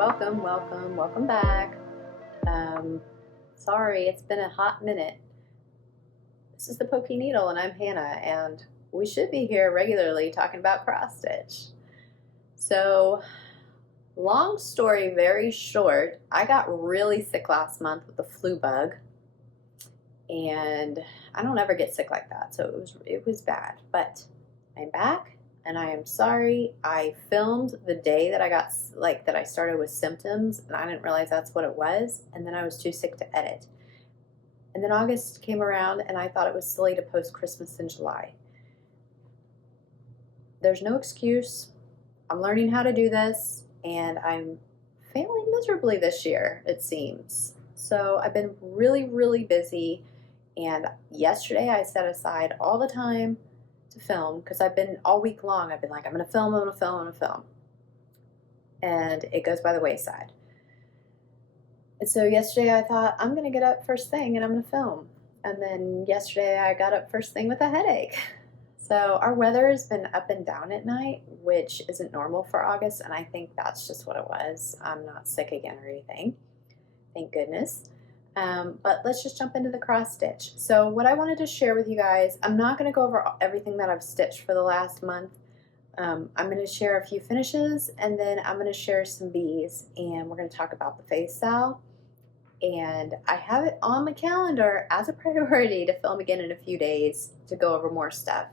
welcome back. Sorry, it's been a hot minute. This is the Pokey Needle, and I'm Hannah, and we should be here regularly talking about cross stitch. So, long story very short, I got really sick last month with the flu bug, and I don't ever get sick like that, so it was bad. But I'm back. And I am sorry. I filmed the day that I started with symptoms, and I didn't realize that's what it was, and then I was too sick to edit. And then August came around, and I thought it was silly to post Christmas in July. There's no excuse. I'm learning how to do this, and I'm failing miserably this year, it seems. So I've been really, really busy, and yesterday I set aside all the time to film, because I've been all week long, I've been like, I'm gonna film, and it goes by the wayside. And so yesterday I thought, I'm gonna get up first thing and I'm gonna film. And then yesterday I got up first thing with a headache. So our weather has been up and down at night, which isn't normal for August, and I think that's just what it was. I'm not sick again or anything, thank goodness. But let's just jump into the cross stitch. So what I wanted to share with you guys, I'm not going to go over everything that I've stitched for the last month. I'm going to share a few finishes, and then I'm going to share some bees, and we're going to talk about the These SAL. And I have it on my calendar as a priority to film again in a few days to go over more stuff,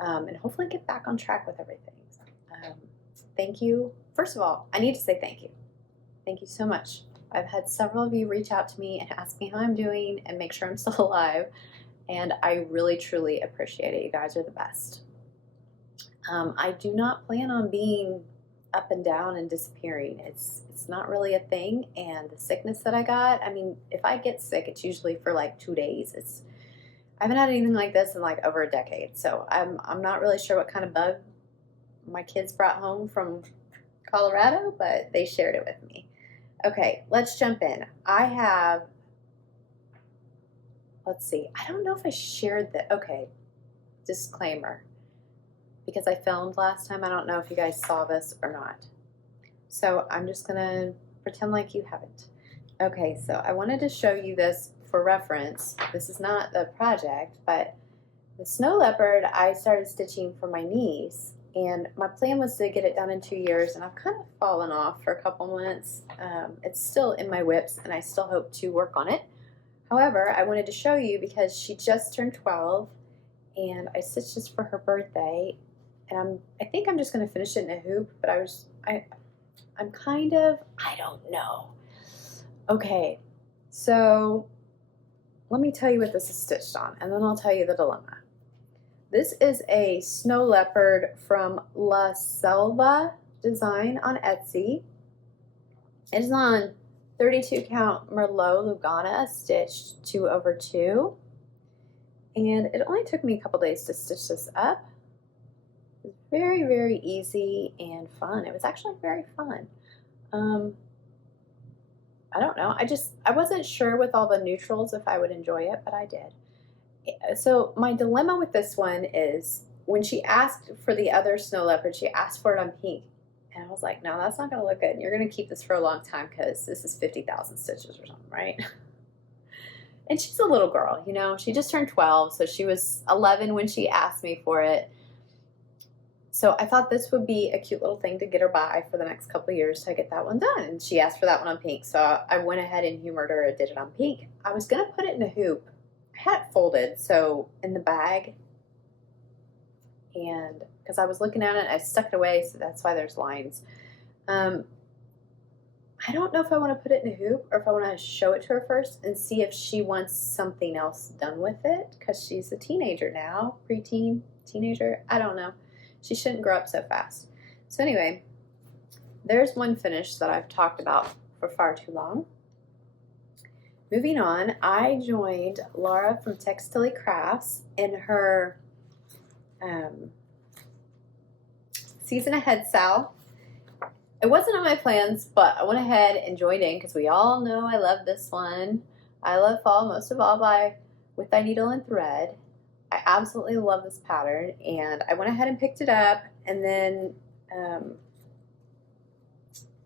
and hopefully get back on track with everything. Thank you. First of all, I need to say thank you. Thank you so much. I've had several of you reach out to me and ask me how I'm doing and make sure I'm still alive, and I really truly appreciate it. You guys are the best. I do not plan on being up and down and disappearing. It's not really a thing, and the sickness that I got, I mean, if I get sick, it's usually for like 2 days. I haven't had anything like this in like over a decade, so I'm not really sure what kind of bug my kids brought home from Colorado, but they shared it with me. Okay, let's jump in. Let's see, I don't know if I shared the, okay, disclaimer, because I filmed last time, I don't know if you guys saw this or not. So I'm just gonna pretend like you haven't. Okay, so I wanted to show you this for reference. This is not the project, but the snow leopard I started stitching for my niece, and my plan was to get it done in 2 years, and I've kind of fallen off for a couple months. It's still in my whips, and I still hope to work on it. However, I wanted to show you because she just turned 12, and I stitched this for her birthday, and I think I'm just going to finish it in a hoop, but I'm kind of, I don't know. Okay, so let me tell you what this is stitched on, and then I'll tell you the dilemma. This is a snow leopard from La Selva design on Etsy. It is on 32 count Merlot Lugana, stitched 2/2. And it only took me a couple days to stitch this up. It was very, very easy and fun. It was actually very fun. I don't know. I wasn't sure with all the neutrals if I would enjoy it, but I did. So my dilemma with this one is when she asked for the other snow leopard, she asked for it on pink. And I was like, no, that's not going to look good. And you're going to keep this for a long time because this is 50,000 stitches or something, right? And she's a little girl, you know. She just turned 12, so she was 11 when she asked me for it. So I thought this would be a cute little thing to get her by for the next couple of years to get that one done. And she asked for that one on pink, so I went ahead and humored her and did it on pink. I was going to put it in a hoop. I had it folded, so in the bag, and because I was looking at it, I stuck it away, so that's why there's lines. I don't know if I want to put it in a hoop or if I want to show it to her first and see if she wants something else done with it, because she's a teenager now, preteen, teenager, I don't know. She shouldn't grow up so fast. So anyway, there's one finish that I've talked about for far too long. Moving on, I joined Laura from Textile Crafts in her season ahead SAL. It wasn't on my plans, but I went ahead and joined in because we all know I love this one. I love fall most of all with Thy Needle and Thread. I absolutely love this pattern, and I went ahead and picked it up, and then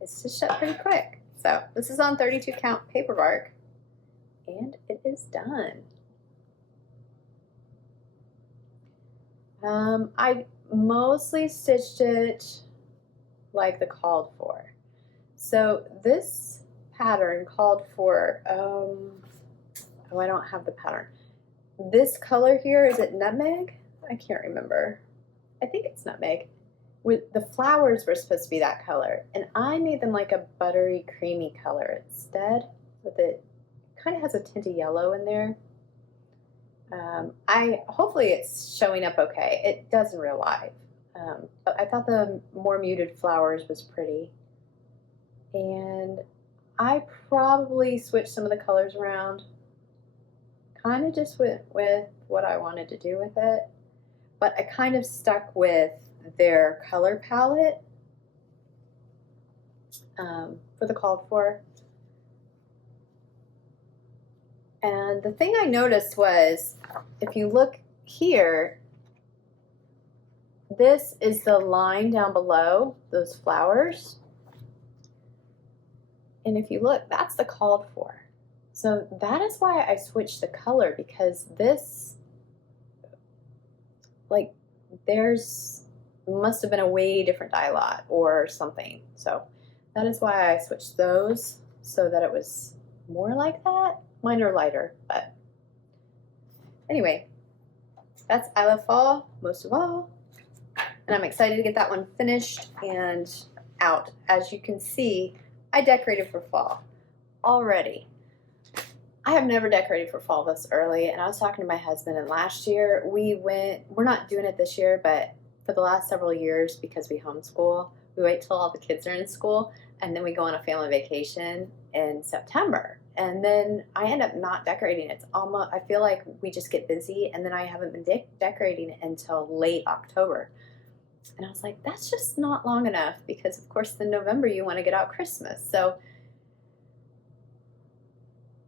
It's stitched up pretty quick. So this is on 32 count paper bark, and it is done. I mostly stitched it like the called for. So this pattern called for, oh, I don't have the pattern. This color here, is it nutmeg? I can't remember. I think it's nutmeg. With the flowers were supposed to be that color, and I made them like a buttery, creamy color instead. With it kind of has a tint of yellow in there. Hopefully it's showing up okay. It does in real life, but I thought the more muted flowers was pretty, and I probably switched some of the colors around. Kind of just went with what I wanted to do with it, but I kind of stuck with their color palette for the called for. And the thing I noticed was, if you look here, this is the line down below those flowers. And if you look, that's the called for. So that is why I switched the color, because this, like, must have been a way different dye lot or something. So that is why I switched those, so that it was more like that. Mine are lighter, but anyway, that's I Love Fall most of all. And I'm excited to get that one finished and out. As you can see, I decorated for fall already. I have never decorated for fall this early, and I was talking to my husband, and last year we're not doing it this year, but for the last several years, because we homeschool, we wait till all the kids are in school, and then we go on a family vacation in September. And then I end up not decorating. It's almost, I feel like we just get busy, and then I haven't been decorating until late October. And I was like, that's just not long enough, because of course in November you want to get out Christmas. So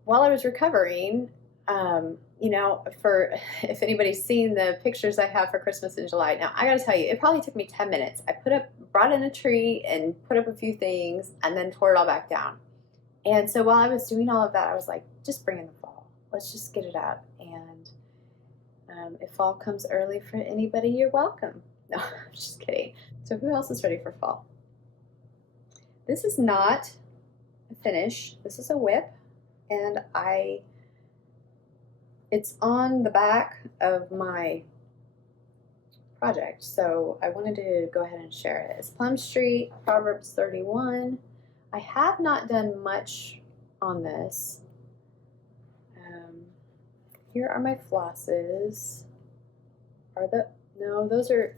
while I was recovering, you know, if anybody's seen the pictures I have for Christmas in July, now I gotta tell you, it probably took me 10 minutes. I brought in a tree and put up a few things and then tore it all back down. And so while I was doing all of that, I was like, just bring in the fall. Let's just get it up. And if fall comes early for anybody, you're welcome. No, I'm just kidding. So who else is ready for fall? This is not a finish. This is a whip. And it's on the back of my project, so I wanted to go ahead and share it. It's Plum Street, Proverbs 31. I have not done much on this. Here are my flosses. No, those are,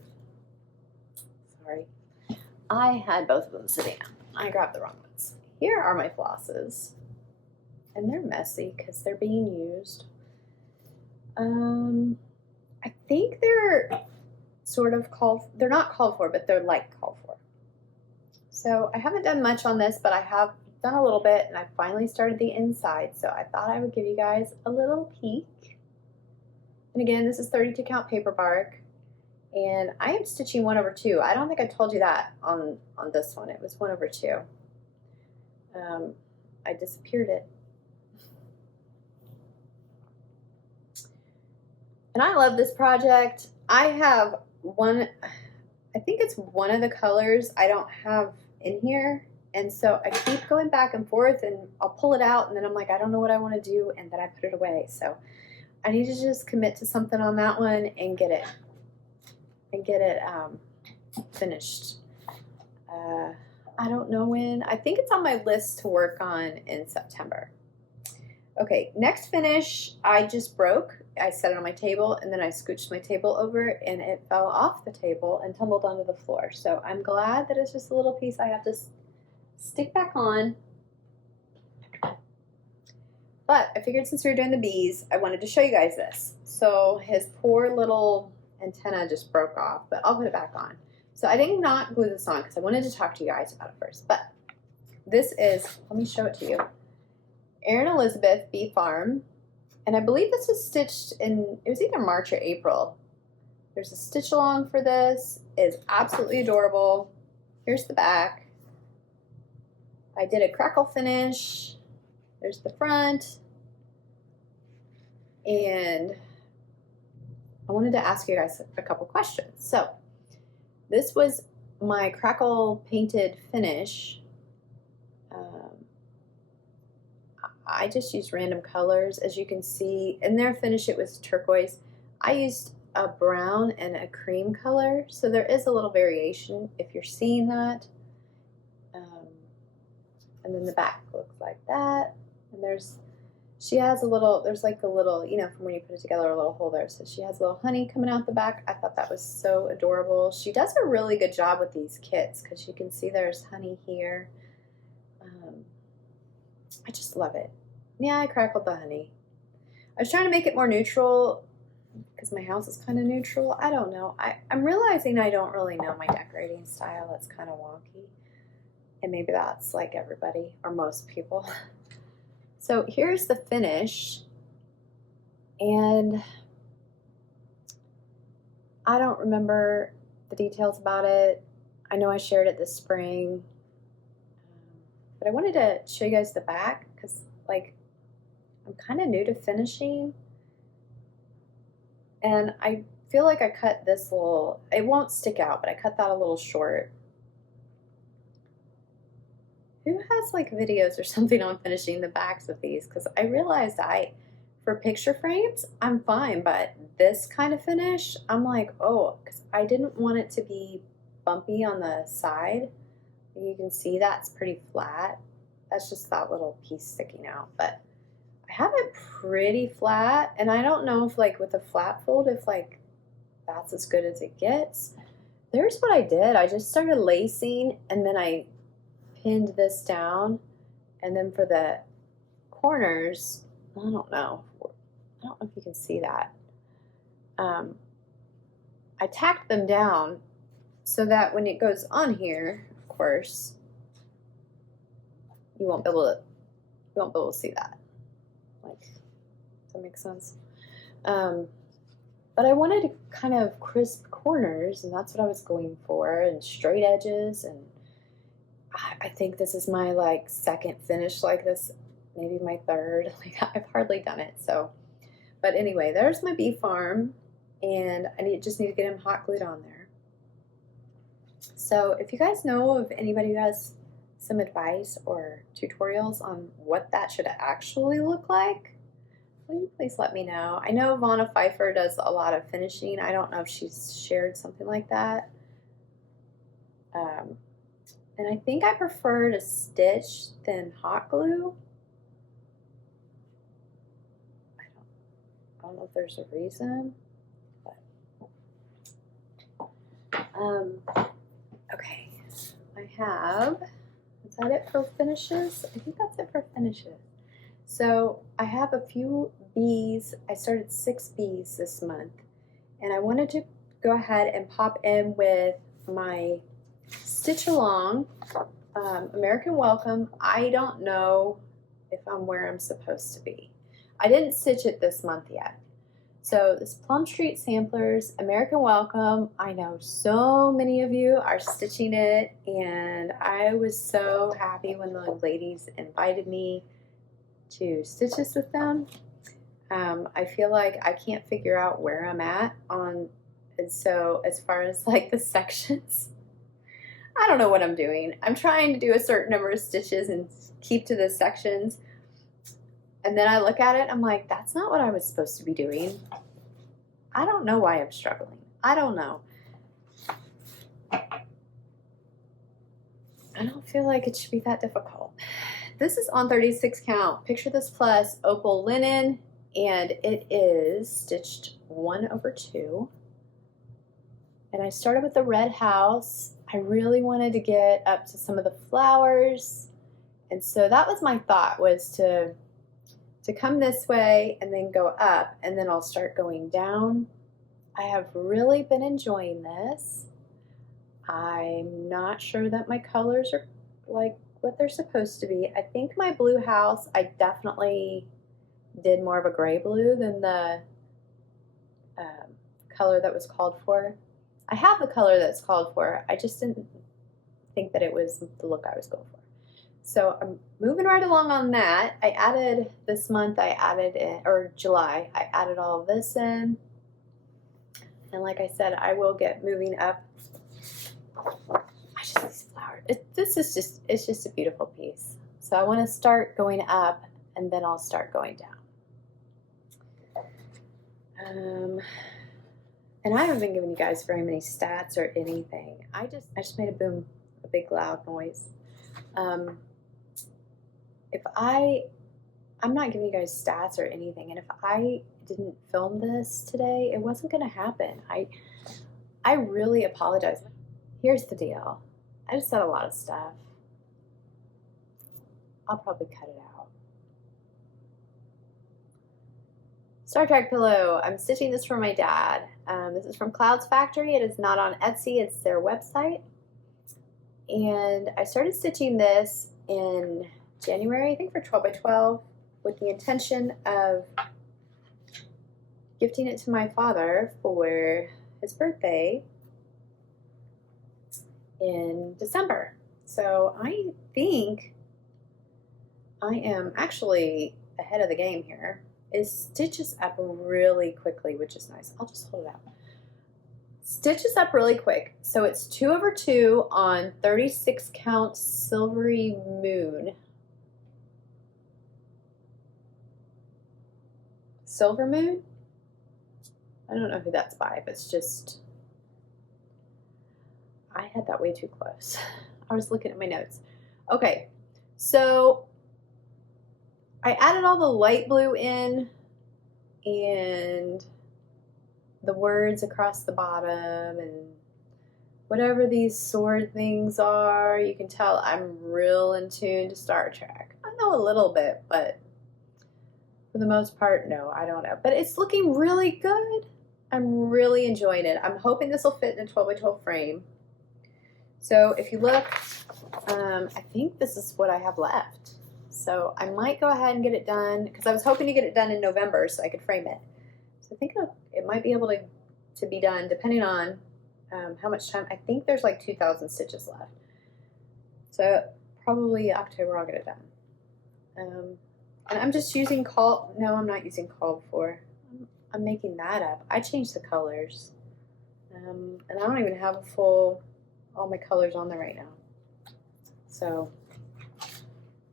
sorry. I had both of them sitting down. I grabbed the wrong ones. Here are my flosses. And they're messy because they're being used. I think they're sort of they're not called for, but they're like called for. So I haven't done much on this, but I have done a little bit, and I finally started the inside, so I thought I would give you guys a little peek. And again, this is 32 count paper bark, and I am stitching 1/2. I don't think I told you that on this one. It was 1/2. I disappeared it. And I love this project. I have one, I think it's one of the colors I don't have in here. And so I keep going back and forth, and I'll pull it out, and then I'm like, I don't know what I want to do, and then I put it away. So I need to just commit to something on that one and get it finished. I don't know when. I think it's on my list to work on in September. Okay, next finish I just broke. I set it on my table, and then I scooched my table over, and it fell off the table and tumbled onto the floor. So I'm glad that it's just a little piece I have to stick back on. But I figured since we were doing the bees, I wanted to show you guys this. So his poor little antenna just broke off, but I'll put it back on. So I did not glue this on because I wanted to talk to you guys about it first. But this is, let me show it to you, Erin Elizabeth Bee Farm. And I believe this was stitched in, it was either March or April. There's a stitch along for this. It's absolutely adorable. Here's the back. I did a crackle finish. There's the front. And I wanted to ask you guys a couple questions. So this was my crackle painted finish. I just used random colors. As you can see, in their finish it was turquoise. I used a brown and a cream color, so there is a little variation if you're seeing that. And then the back looks like that. And she has a little, there's like a little, you know, from when you put it together, a little hole there. So she has a little honey coming out the back. I thought that was so adorable. She does a really good job with these kits because you can see there's honey here. I just love it. Yeah, I crackled the honey. I was trying to make it more neutral because my house is kind of neutral. I don't know. I'm realizing I don't really know my decorating style. It's kind of wonky. And maybe that's like everybody or most people. So here's the finish. And I don't remember the details about it. I know I shared it this spring. But I wanted to show you guys the back because, like, I'm kind of new to finishing. And I feel like I cut this little, it won't stick out, but I cut that a little short. Who has like videos or something on finishing the backs of these? Because I realized for picture frames, I'm fine, but this kind of finish, I'm like, oh, because I didn't want it to be bumpy on the side. You can see that's pretty flat. That's just that little piece sticking out, but I have it pretty flat, and I don't know if like with a flat fold, if like that's as good as it gets. There's what I did. I just started lacing, and then I pinned this down, and then for the corners, I don't know if you can see that. I tacked them down so that when it goes on here, of course, you won't be able to see that. Like, does that make sense? But I wanted to kind of crisp corners, and that's what I was going for, and straight edges. And I think this is my like second finish like this, maybe my third. Like, I've hardly done it. So, but anyway, there's my bee farm, and I just need to get him hot glued on there. So if you guys know of anybody who has some advice or tutorials on what that should actually look like, will you please let me know? I know Vonna Pfeiffer does a lot of finishing. I don't know if she's shared something like that. And I think I prefer to stitch than hot glue. I don't know if there's a reason, but okay. I have, is that it for finishes? I think that's it for finishes. So I have a few bees. I started 6 bees this month, and I wanted to go ahead and pop in with my Stitch Along American Welcome. I don't know if I'm where I'm supposed to be. I didn't stitch it this month yet. So this Plum Street Samplers American Welcome, I know so many of you are stitching it, and I was so happy when the ladies invited me to stitch this with them. I feel like I can't figure out where I'm at on, and so as far as like the sections, I don't know what I'm doing. I'm trying to do a certain number of stitches and keep to the sections. And then I look at it, I'm like, that's not what I was supposed to be doing. I don't know why I'm struggling. I don't know. I don't feel like it should be that difficult. This is on 36 count. Picture This Plus opal linen, and it is stitched 1/2. And I started with the red house. I really wanted to get up to some of the flowers. And so that was my thought, was to come this way and then go up, and then I'll start going down. I have really been enjoying this. I'm not sure that my colors are like what they're supposed to be. I think my blue house, I definitely did more of a gray blue than the color that was called for. I have the color that's called for. I just didn't think that it was the look I was going for. So I'm moving right along on that. I added this month, or July, I added all of this in. And like I said, I will get moving up. These flowers. It's just a beautiful piece. So I want to start going up and then I'll start going down. And I haven't been giving you guys very many stats or anything. I just made a big loud noise. I'm not giving you guys stats or anything, and if I didn't film this today, it wasn't going to happen. I really apologize. Here's the deal. I just said a lot of stuff. I'll probably cut it out. Star Trek pillow. I'm stitching this for my dad. This is from Clouds Factory. It is not on Etsy. It's their website. And I started stitching this in January, I think, for 12 by 12, with the intention of gifting it to my father for his birthday in December. So I think I am actually ahead of the game here. It stitches up really quickly, which is nice. I'll just hold it out. Stitches up really quick. So it's 2/2 on 36 count Silvery Moon. Silver Moon? I don't know who that's by, but it's just, I had that way too close. I was looking at my notes. Okay, so I added all the light blue in and the words across the bottom and whatever these sword things are. You can tell I'm real in tune to Star Trek. I know a little bit, but for the most part, no, I don't know. But it's looking really good. I'm really enjoying it. I'm hoping this will fit in a 12 by 12 frame. So if you look, I think this is what I have left. So I might go ahead and get it done because I was hoping to get it done in November so I could frame it. So I think it might be able to be done depending on how much time. I think there's like 2,000 stitches left. So probably October I'll get it done. And I'm just using no, I'm not using called for. I'm making that up. I changed the colors. And I don't even have all my colors on there right now. So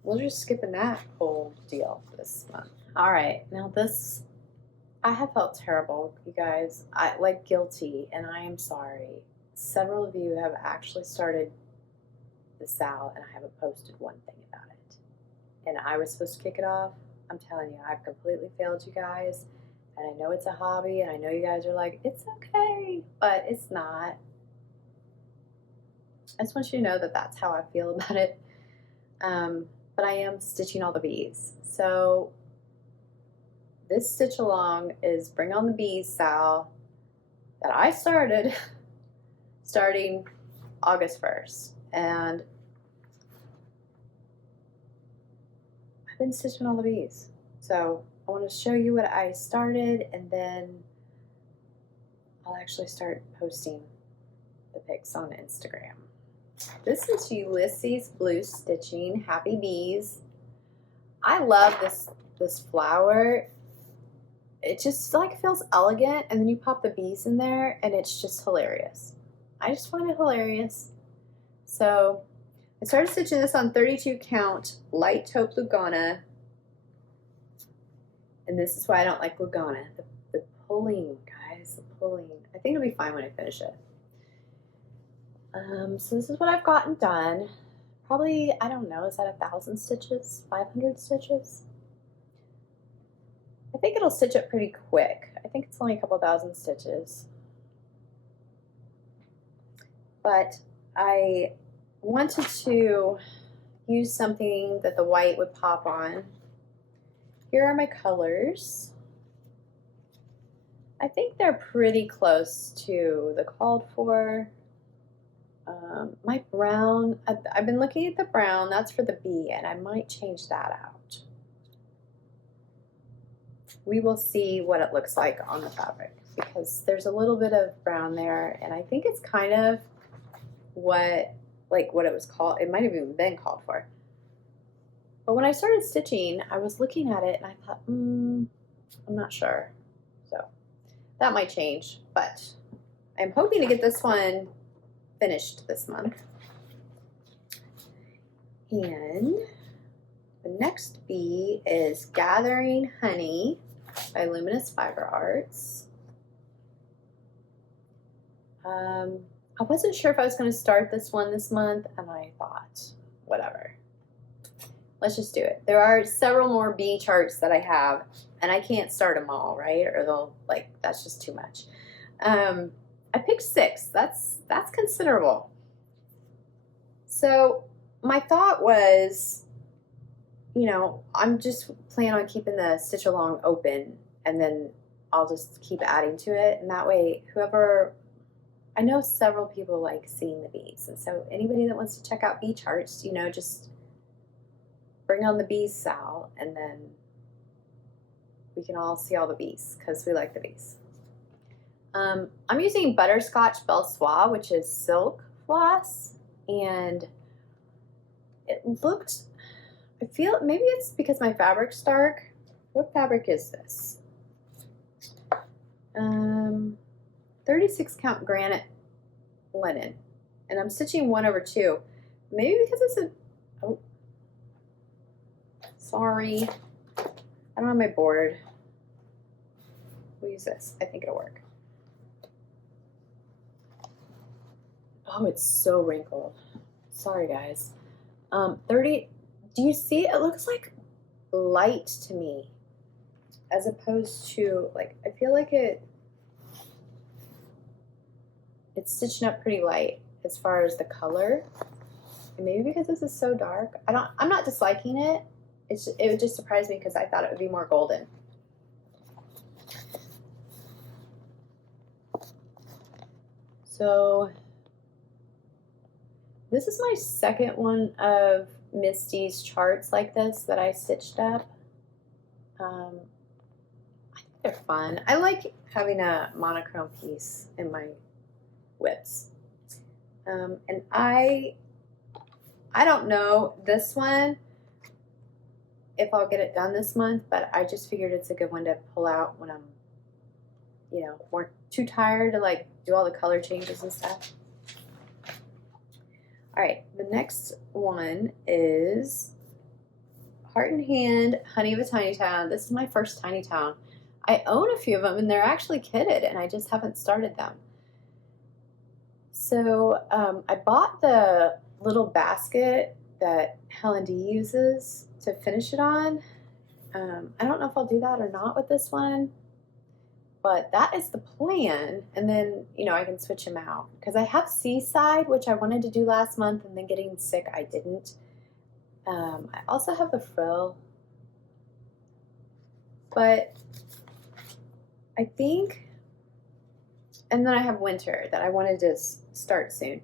we're just skipping that whole deal this month. All right, now this, I have felt terrible, you guys. Like guilty, and I am sorry. Several of you have actually started the SAL, and I haven't posted one thing about it. And I was supposed to kick it off. I'm telling you, I've completely failed you guys. And I know it's a hobby, and I know you guys are like, it's okay, but it's not. I just want you to know that that's how I feel about it. But I am stitching all the bees. So this stitch along is Bring on the Bees SAL that I started starting August 1st. And I've been stitching all the bees. So I want to show you what I started, and then I'll actually start posting the pics on Instagram. This is Ulysses Blue Stitching, Happy Bees. I love this flower. It just like feels elegant, and then you pop the bees in there and it's just hilarious. I just find it hilarious. So I started stitching this on 32 count light taupe Lugana. And this is why I don't like Lugana. The pulling, guys, the pulling. I think it'll be fine when I finish it. So this is what I've gotten done. Probably, I don't know, is that 1,000 stitches? 500 stitches? I think it'll stitch up pretty quick. I think it's only a couple thousand stitches. But I wanted to use something that the white would pop on. Here are my colors. I think they're pretty close to the called for. My brown, I've been looking at the brown, that's for the bee, and I might change that out. We will see what it looks like on the fabric because there's a little bit of brown there, and I think it's kind of what it was called. It might have even been called for. But when I started stitching, I was looking at it and I thought, I'm not sure. So that might change, but I'm hoping to get this one finished this month. And the next bee is Gathering Honey by Luminous Fiber Arts. I wasn't sure if I was going to start this one this month, and I thought, whatever. Let's just do it. There are several more bee charts that I have, and I can't start them all, right? Or they'll, like, that's just too much. I picked 6. That's considerable. So my thought was, you know, I'm just planning on keeping the stitch along open, and then I'll just keep adding to it, and that way whoever, I know several people like seeing the bees, and so anybody that wants to check out bee charts, you know, just bring on the These SAL, and then we can all see all the bees because we like the bees. I'm using Butterscotch Belle Soie, which is silk floss, and it looked, I feel, maybe it's because my fabric's dark. What fabric is this? 36 count granite linen, and I'm stitching 1/2. Maybe because it's a, oh, sorry, I don't have my board. We'll use this. I think it'll work. Oh, it's so wrinkled. Sorry, guys. 30, do you see? It looks like light to me, as opposed to, like, I feel like it's stitching up pretty light as far as the color. And maybe because this is so dark, I'm not disliking it. It would just surprise me because I thought it would be more golden. So this is my second one of Misty's charts like this that I stitched up. I think they're fun. I like having a monochrome piece in my whips. And I don't know this one if I'll get it done this month, but I just figured it's a good one to pull out when I'm, you know, more too tired to like do all the color changes and stuff. All right, the next one is Heart and Hand, Honey of a Tiny Town. This is my first tiny town. I own a few of them, and they're actually kitted, and I just haven't started them. So I bought the little basket that Helen D uses to finish it on. I don't know if I'll do that or not with this one, but that is the plan. And then, you know, I can switch them out because I have Seaside, which I wanted to do last month, and then getting sick, I didn't. I also have the frill, but I think, and then I have winter that I wanted to start soon.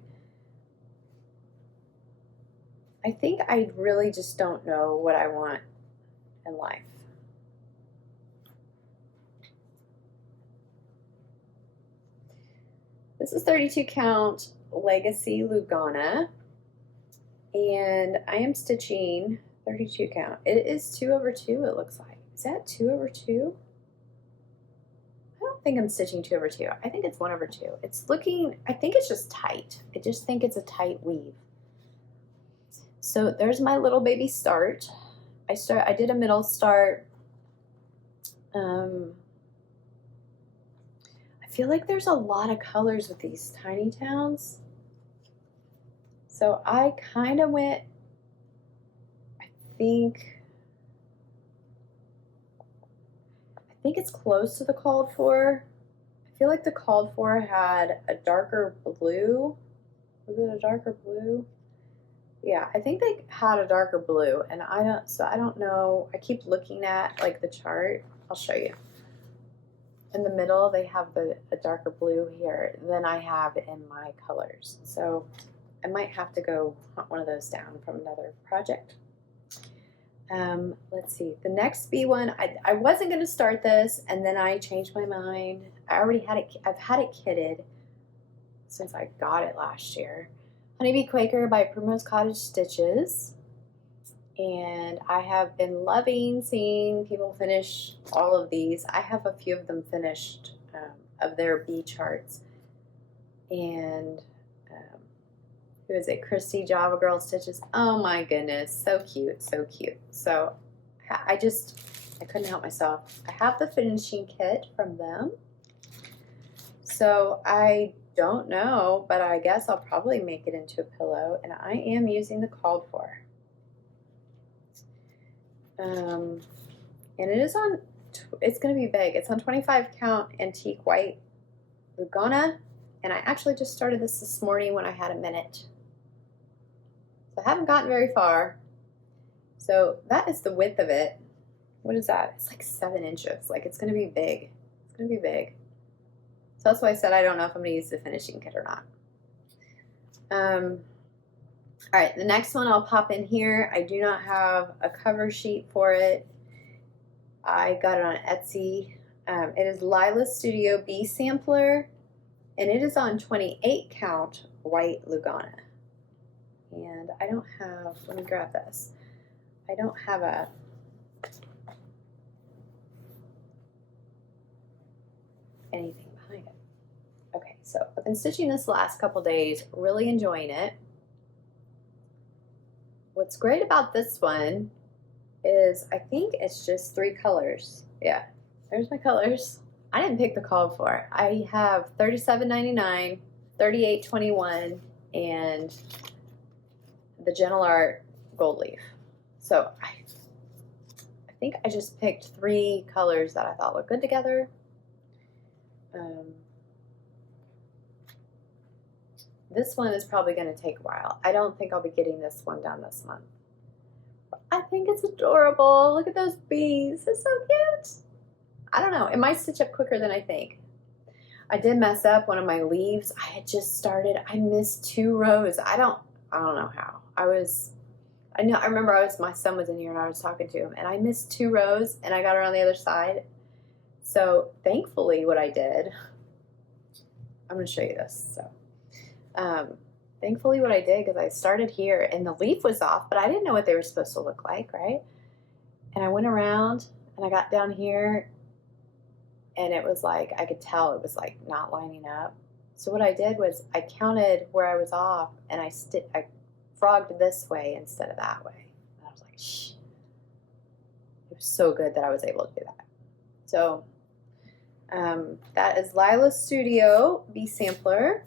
I think I really just don't know what I want in life. This is 32 count Legacy Lugana, and I am stitching 32 count. It is 2/2, it looks like. Is that 2/2? I don't think I'm stitching 2/2. I think it's 1/2. It's looking, I think it's just tight. I just think it's a tight weave. So there's my little baby start. I did a middle start. I feel like there's a lot of colors with these tiny towns. So I kind of went, I think it's close to the called for. I feel like the called for had a darker blue. Was it a darker blue? Yeah, I think they had a darker blue, and I don't know. I keep looking at like the chart. I'll show you. In the middle, they have a darker blue here than I have in my colors. So I might have to go hunt one of those down from another project. Let's see. The next B one, I wasn't going to start this, and then I changed my mind. I already had it. I've had it kitted since I got it last year. Honeybee Quaker by Primrose Cottage Stitches. And I have been loving seeing people finish all of these. I have a few of them finished of their bee charts. And who is it? Christy Java Girl Stitches. Oh my goodness, so cute, so cute. So I couldn't help myself. I have the finishing kit from them. So I don't know, but I guess I'll probably make it into a pillow, and I am using the called for. And it is on, it's going to be big. It's on 25 count antique white Lugana, and I actually just started this morning when I had a minute. So I haven't gotten very far. So that is the width of it. What is that? It's like 7 inches. Like, it's going to be big. It's going to be big. So that's why I said I don't know if I'm going to use the finishing kit or not. All right, the next one I'll pop in here. I do not have a cover sheet for it. I got it on Etsy. It is Lila's Studio Bee Sampler, and it is on 28 count white Lugana. And I don't have, let me grab this. I don't have a, anything behind it. Okay, so I've been stitching this the last couple days, really enjoying it. What's great about this one is I think it's just 3 colors. Yeah, there's my colors. I didn't pick the call for. I have $37.99, $38.21, and the Gentle Art Gold Leaf. So I think I just picked 3 colors that I thought looked good together. This one is probably going to take a while. I don't think I'll be getting this one done this month. But I think it's adorable. Look at those bees. It's so cute. I don't know. It might stitch up quicker than I think. I did mess up one of my leaves. I had just started. I missed 2 rows. I don't know how. I remember my son was in here and I was talking to him, and I missed 2 rows and I got her on the other side. So thankfully what I did, I'm going to show you this. So thankfully what I did, because I started here and the leaf was off, but I didn't know what they were supposed to look like, right? And I went around and I got down here and it was like, I could tell it was like not lining up. So what I did was I counted where I was off and I frogged this way instead of that way. And I was like, shh. It was so good that I was able to do that. So that is Lila's Studio Bee Sampler.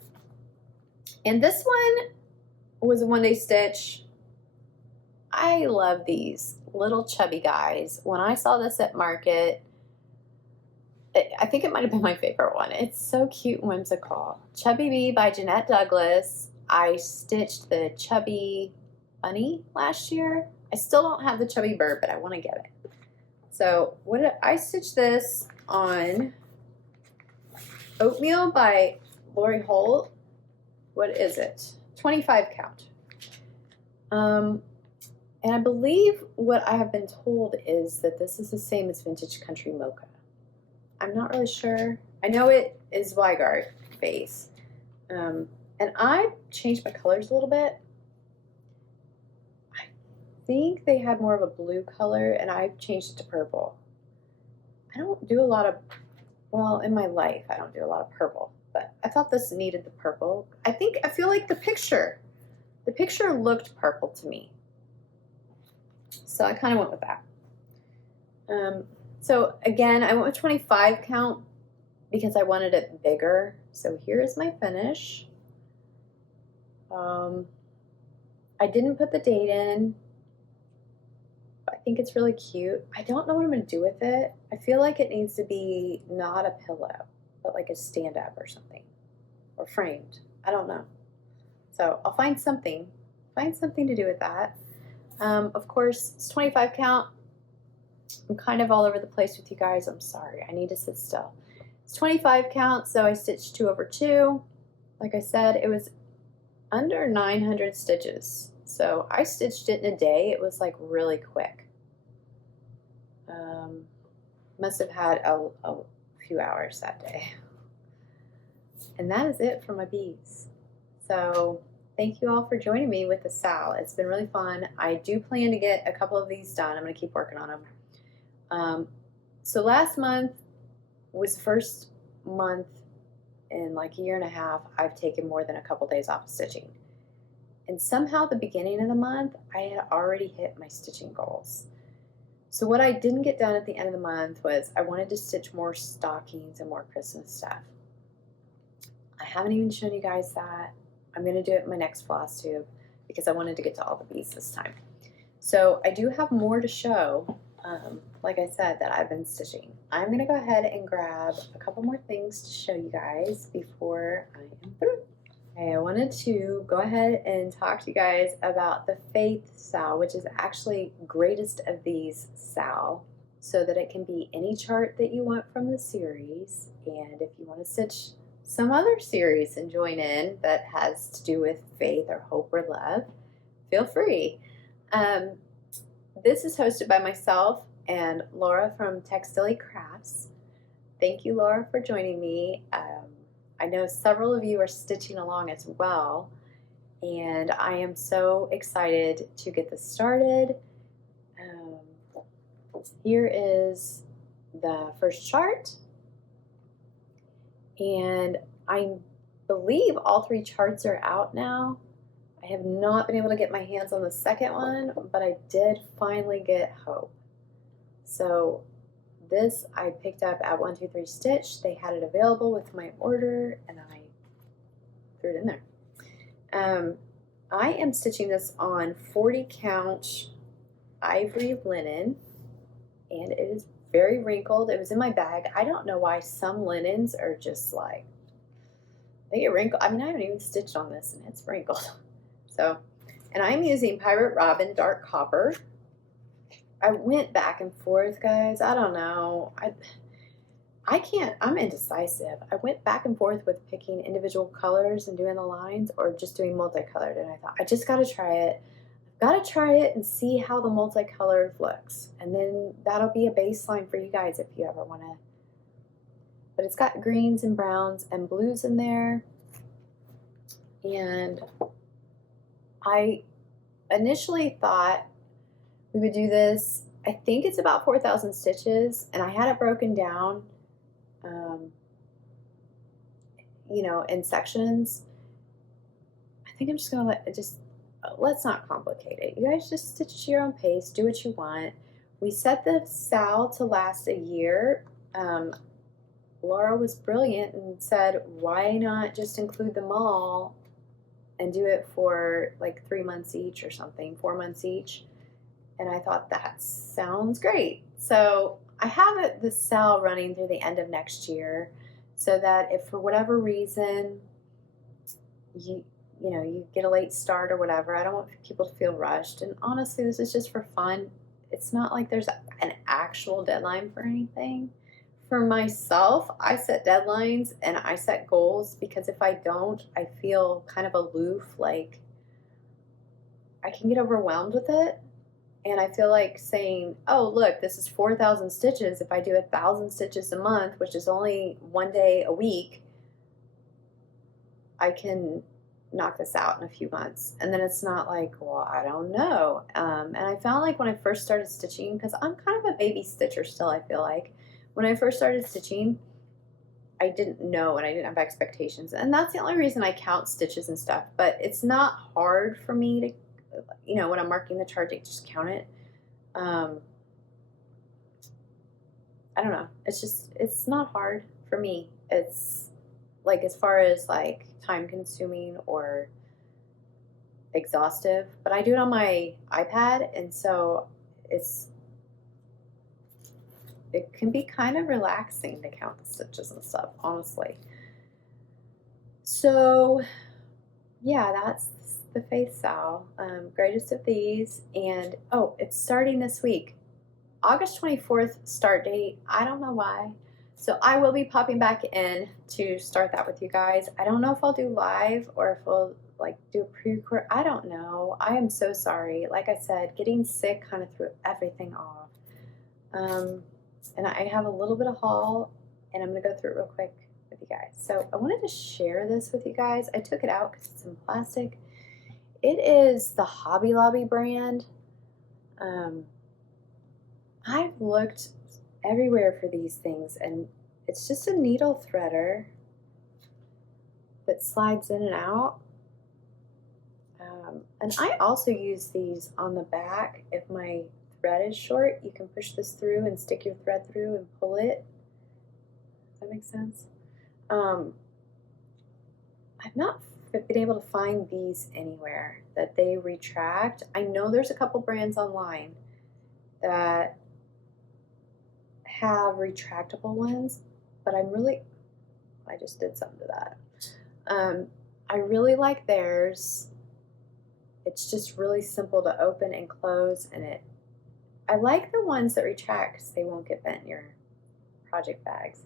And this one was a 1-day stitch. I love these little chubby guys. When I saw this at Market, I think it might have been my favorite one. It's so cute and whimsical. Chubby Bee by Jeanette Douglas. I stitched the Chubby Bunny last year. I still don't have the Chubby Bird, but I want to get it. So I stitched this on Oatmeal by Lori Holt. What is it? 25 count. And I believe what I have been told is that this is the same as Vintage Country Mocha. I'm not really sure. I know it is Weigart base. And I changed my colors a little bit. I think they had more of a blue color and I changed it to purple. I don't do a lot of, well, in my life, I don't do a lot of purple, but I thought this needed the purple. I feel like the picture looked purple to me. So I kind of went with that. So again, I went with 25 count because I wanted it bigger. So here's my finish. I didn't put the date in. I think it's really cute. I don't know what I'm going to do with it. I feel like it needs to be not a pillow, but like a stand-up or something, or framed. I don't know. So I'll find something to do with that. Of course, it's 25 count. I'm kind of all over the place with you guys. I'm sorry. I need to sit still. It's 25 count, so I stitched 2 over 2. Like I said, it was under 900 stitches. So I stitched it in a day. It was like really quick. Must have had a few hours that day. And that is it for my bees. So thank you all for joining me with the SAL. It's been really fun. I do plan to get a couple of these done. I'm going to keep working on them. So last month was the first month in like a year and a half I've taken more than a couple days off of stitching. And somehow the beginning of the month, I had already hit my stitching goals. So what I didn't get done at the end of the month was I wanted to stitch more stockings and more Christmas stuff. I haven't even shown you guys that. I'm going to do it in my next floss tube because I wanted to get to all the beads this time. So I do have more to show, like I said, that I've been stitching. I'm going to go ahead and grab a couple more things to show you guys before I am through. Okay, I wanted to go ahead and talk to you guys about the Faith SAL, which is actually greatest of these SAL, so that it can be any chart that you want from the series. And if you want to stitch some other series and join in that has to do with faith or hope or love, feel free. This is hosted by myself and Laura from Textile Crafts. Thank you, Laura, for joining me. I know several of you are stitching along as well, and I am so excited to get this started. Here is the first chart, and I believe all 3 charts are out now. I have not been able to get my hands on the second one, but I did finally get Hope. So this I picked up at 123 Stitch. They had it available with my order, and I threw it in there. I am stitching this on 40 count ivory linen, and it is very wrinkled. It was in my bag. I don't know why some linens are just like, they get wrinkled. I mean, I haven't even stitched on this, and it's wrinkled. So, and I'm using Pirate Robin Dark Copper. I went back and forth, guys. I don't know. I can't, I'm indecisive. I went back and forth with picking individual colors and doing the lines or just doing multicolored. And I thought, I just got to try it. I've got to try it and see how the multicolored looks. And then that'll be a baseline for you guys if you ever want to. But it's got greens and browns and blues in there. And I initially thought we would do this, I think it's about 4,000 stitches, and I had it broken down, you know, in sections. I think I'm just gonna let's not complicate it. You guys just stitch at your own pace, do what you want. We set the SAL to last a year. Laura was brilliant and said, why not just include them all and do it for like 3 months each or something, 4 months each. And I thought that sounds great. So I have the SAL running through the end of next year, so that if for whatever reason you get a late start or whatever, I don't want people to feel rushed. And honestly, this is just for fun. It's not like there's an actual deadline for anything. For myself, I set deadlines and I set goals, because if I don't, I feel kind of aloof, like I can get overwhelmed with it. And I feel like saying, oh, look, this is 4,000 stitches. If I do 1,000 stitches a month, which is only 1 day a week, I can knock this out in a few months. And then it's not like, well, I don't know. And I found like when I first started stitching, because I'm kind of a baby stitcher still, I feel like. When I first started stitching, I didn't know and I didn't have expectations. And that's the only reason I count stitches and stuff. But it's not hard for me to, you know, when I'm marking the chart, to just count it. I don't know. It's not hard for me. It's like, as far as like time consuming or exhaustive, but I do it on my iPad, and so it can be kind of relaxing to count the stitches and stuff, honestly. So yeah, that's the Faith SAL, greatest of these. And oh, it's starting this week, August 24th start date. I don't know why. So I will be popping back in to start that with you guys. I don't know if I'll do live or if we'll like do a pre-record. I don't know. I am so sorry. Like I said, getting sick kind of threw everything off. And I have a little bit of haul, and I'm going to go through it real quick with you guys. So I wanted to share this with you guys. I took it out because it's in plastic. It is the Hobby Lobby brand. I've looked everywhere for these things, and it's just a needle threader that slides in and out. And I also use these on the back. If my thread is short, you can push this through and stick your thread through and pull it. Does that make sense? I've not been able to find these anywhere that they retract. I know there's a couple brands online that have retractable ones, but I just did something to that. I really like theirs. It's just really simple to open and close, and I like the ones that retract because they won't get bent in your project bags.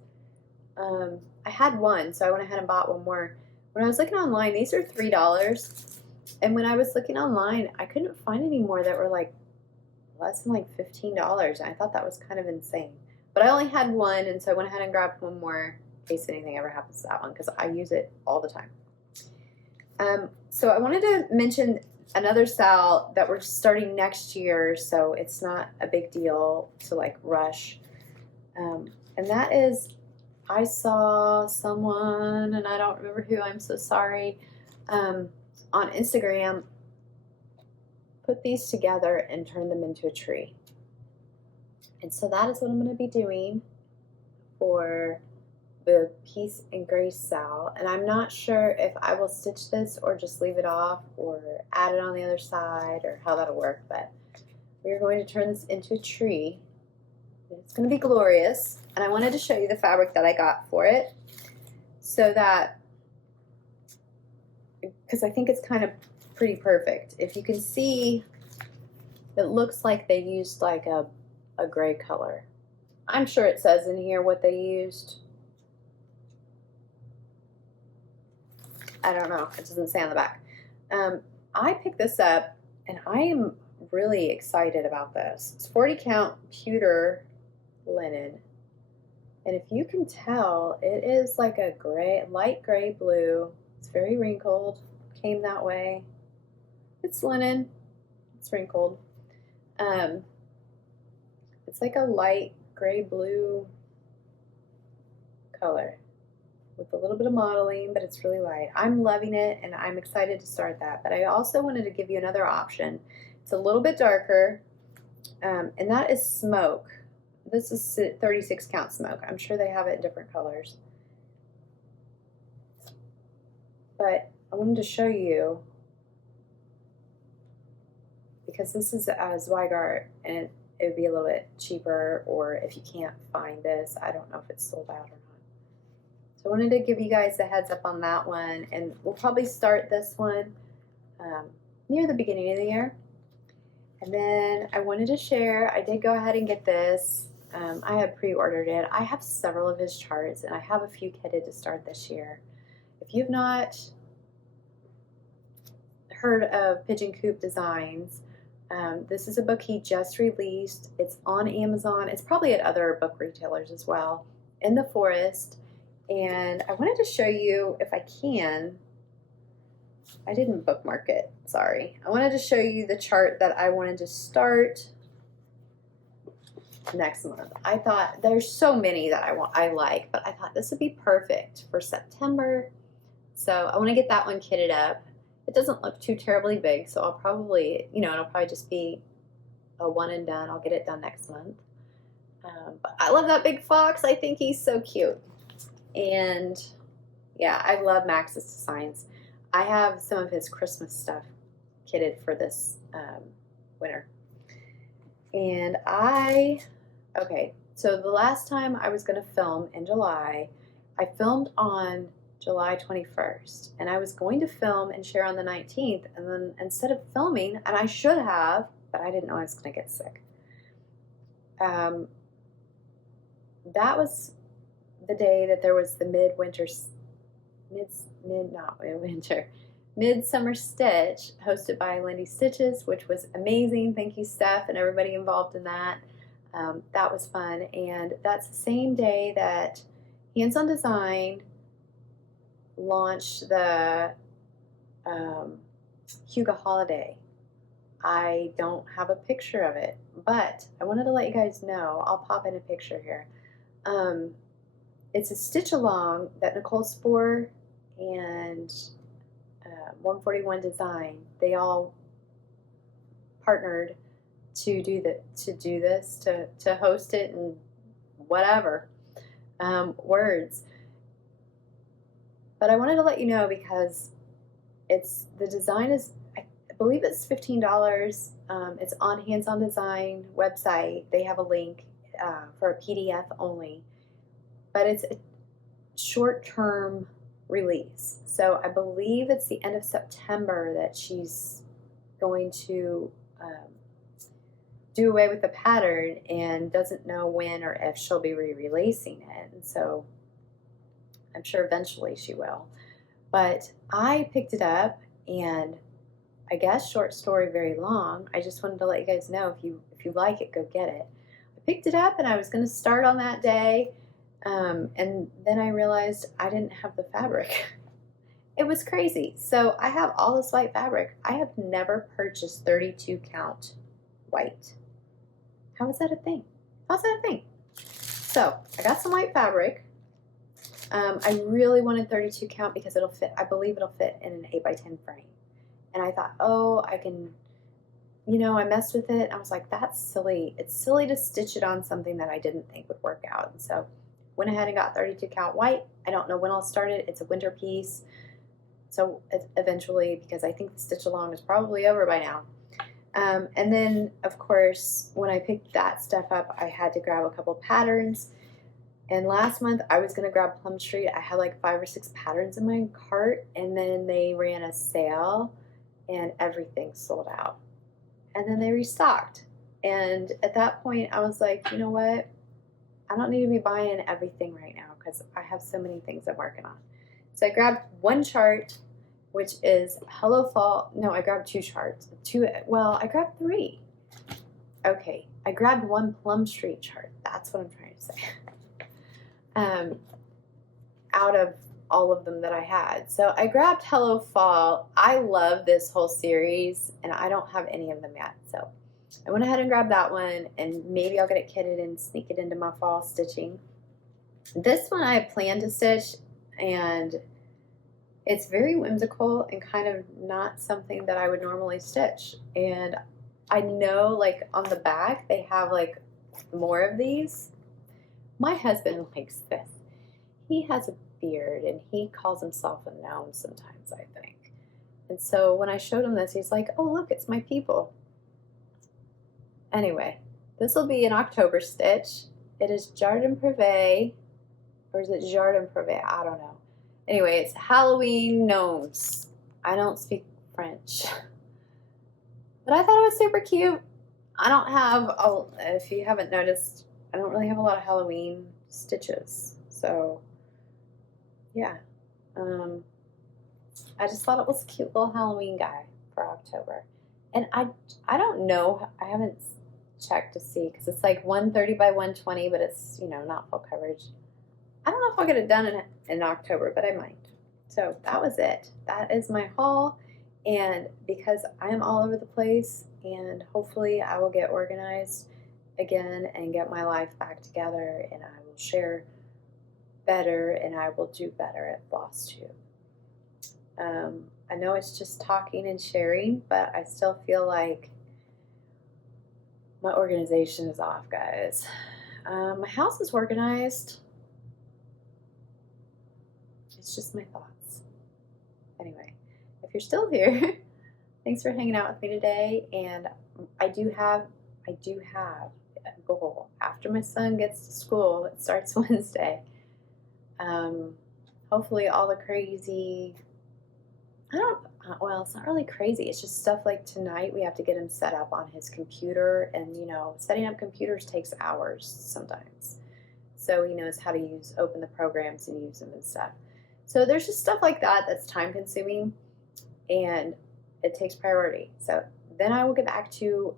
I had one, so I went ahead and bought one more. When I was looking online, these are $3, and when I was looking online, I couldn't find any more that were like less than like $15, and I thought that was kind of insane. But I only had one, and so I went ahead and grabbed one more in case anything ever happens to that one, because I use it all the time. So I wanted to mention another SAL that we're starting next year, so it's not a big deal to like rush. And that is, I saw someone, and I don't remember who, I'm so sorry, on Instagram put these together and turn them into a tree. And so that is what I'm going to be doing for the Peace and Grace SAL. And I'm not sure if I will stitch this or just leave it off or add it on the other side or how that'll work, but we're going to turn this into a tree. It's going to be glorious. And I wanted to show you the fabric that I got for it, so that, because I think it's kind of pretty perfect. If you can see, it looks like they used like a gray color. I'm sure it says in here what they used. I don't know, it doesn't say on the back. I picked this up, and I am really excited about this. It's 40 count pewter linen, and if you can tell, it is like a gray, light gray blue. It's very wrinkled, came that way. It's linen, it's wrinkled. It's like a light gray blue color with a little bit of modeling, but it's really light. I'm loving it, and I'm excited to start that. But I also wanted to give you another option. It's a little bit darker, and that is smoke. This is 36 count smoke. I'm sure they have it in different colors. But I wanted to show you, because this is a Zweigart, and it would be a little bit cheaper, or if you can't find this, I don't know if it's sold out or not. So I wanted to give you guys a heads up on that one, and we'll probably start this one near the beginning of the year. And then I wanted to share, I did go ahead and get this. I had pre-ordered it. I have several of his charts, and I have a few kitted to start this year. If you've not heard of Pigeon Coop Designs, this is a book he just released. It's on Amazon. It's probably at other book retailers as well. In the Forest. And I wanted to show you, if I can, I didn't bookmark it, sorry. I wanted to show you the chart that I wanted to start next month. I thought there's so many that I like, but I thought this would be perfect for September. So I want to get that one kitted up. It doesn't look too terribly big, so I'll probably, it'll probably just be a one and done. I'll get it done next month. But I love that big fox. I think he's so cute. And yeah, I love Max's designs. I have some of his Christmas stuff kitted for this winter. And okay, so the last time I was going to film in July, I filmed on July 21st, and I was going to film and share on the 19th, and then instead of filming, and I should have, but I didn't know I was going to get sick. That was the day that there was the Midsummer Stitch hosted by Lindy Stitches, which was amazing. Thank you, Steph, and everybody involved in that. That was fun. And that's the same day that Hands On Design launched the Hugo Holiday. I don't have a picture of it, but I wanted to let you guys know. I'll pop in a picture here. It's a stitch along that Nicole Spohr and 141 Design, they all partnered to do this, to host it, and whatever words. But I wanted to let you know because the design is, I believe it's $15. It's on Hands On Design website. They have a link for a PDF only, but it's a short-term release. So I believe it's the end of September that she's going to do away with the pattern, and doesn't know when or if she'll be re-releasing it. And so I'm sure eventually she will. But I picked it up, and I guess short story very long. I just wanted to let you guys know, if you like it, go get it. I picked it up and I was going to start on that day, and then I realized I didn't have the fabric. It was crazy. So I have all this white fabric. I have never purchased 32 count white. How is that a thing? How's that a thing? So I got some white fabric. I really wanted 32 count because it'll fit, I believe it'll fit in an 8x10 frame. And I thought, oh, I can, I messed with it. I was like, that's silly. It's silly to stitch it on something that I didn't think would work out. And so went ahead and got 32 count white. I don't know when I'll start it. It's a winter piece. So eventually, because I think the stitch along is probably over by now. And then, of course, when I picked that stuff up, I had to grab a couple patterns. And last month, I was going to grab Plum Street. I had like 5 or 6 patterns in my cart, and then they ran a sale, and everything sold out. And then they restocked. And at that point, I was like, you know what? I don't need to be buying everything right now because I have so many things I'm working on. So I grabbed one chart, which is Hello Fall. No, I grabbed 2 charts. I grabbed 3. Okay, I grabbed one Plum Street chart. That's what I'm trying to say. Out of all of them that I had. So I grabbed Hello Fall. I love this whole series, and I don't have any of them yet. So I went ahead and grabbed that one, and maybe I'll get it kitted and sneak it into my fall stitching. This one I plan to stitch, and it's very whimsical and kind of not something that I would normally stitch. And I know, like, on the back they have like more of these. My husband likes this. He has a beard and he calls himself a gnome sometimes, I think. And so when I showed him this, he's like, oh, look, it's my people. Anyway, this will be an October stitch. It is Jardin Privé, or is it Jardin Privé? I don't know. Anyway, it's Halloween gnomes. I don't speak French. But I thought it was super cute. I don't have, if you haven't noticed, I don't really have a lot of Halloween stitches. So, yeah. I just thought it was a cute little Halloween guy for October. And I don't know, I haven't checked to see, because it's like 130 by 120, but it's, not full coverage. I don't know if I'll get it done in October, but I might. So that was it. That is my haul. And because I am all over the place, and hopefully I will get organized again and get my life back together, and I will share better, and I will do better at FLOSSTUBE. I know it's just talking and sharing, but I still feel like my organization is off, guys. My house is organized. It's just my thoughts. Anyway, if you're still here, thanks for hanging out with me today. And I do have a goal. After my son gets to school, it starts Wednesday. Hopefully all the crazy, it's not really crazy. It's just stuff like tonight we have to get him set up on his computer, and setting up computers takes hours sometimes. So he knows how to open the programs and use them and stuff. So there's just stuff like that that's time consuming, and it takes priority. So then I will get back to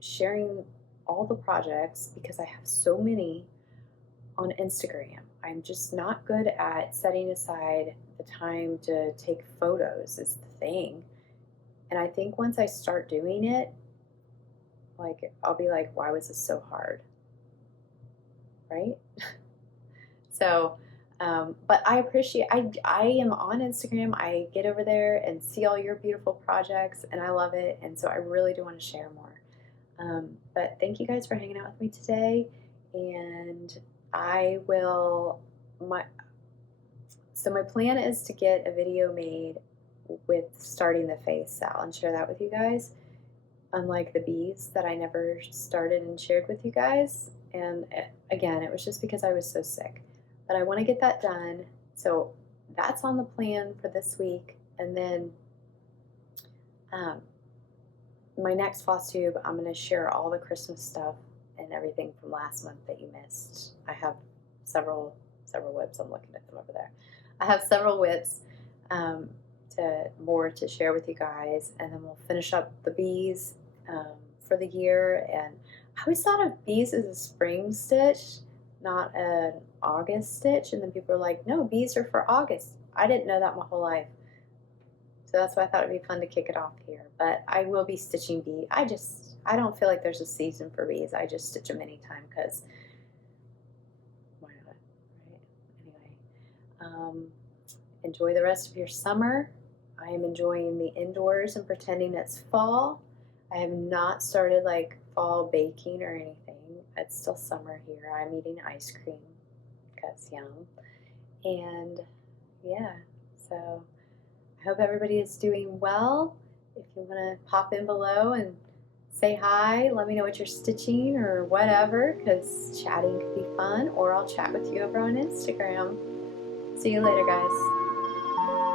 sharing all the projects, because I have so many on Instagram. I'm just not good at setting aside the time to take photos is the thing. And I think once I start doing it, like, I'll be like, why was this so hard? Right? So, but I appreciate, I am on Instagram. I get over there and see all your beautiful projects, and I love it. And so I really do want to share more. But thank you guys for hanging out with me today. And I will, so my plan is to get a video made with starting the face SAL and share that with you guys. Unlike the bees that I never started and shared with you guys. And again, it was just because I was so sick. But I want to get that done. So that's on the plan for this week. And then my next floss tube, I'm going to share all the Christmas stuff and everything from last month that you missed. I have several whips. I'm looking at them over there. I have several whips to share with you guys, and then we'll finish up the bees for the year. And I always thought of bees as a spring stitch, not an August stitch. And then people are like, no, bees are for August. I didn't know that my whole life. So that's why I thought it'd be fun to kick it off here. But I will be stitching bee. I don't feel like there's a season for bees. I just stitch them anytime because why not, right? Anyway, enjoy the rest of your summer. I am enjoying the indoors and pretending it's fall. I have not started like fall baking or anything. It's still summer here. I'm eating ice cream because yum. And yeah, so I hope everybody is doing well. If you want to pop in below and say hi, let me know what you're stitching or whatever, because chatting could be fun, or I'll chat with you over on Instagram. See you later, guys.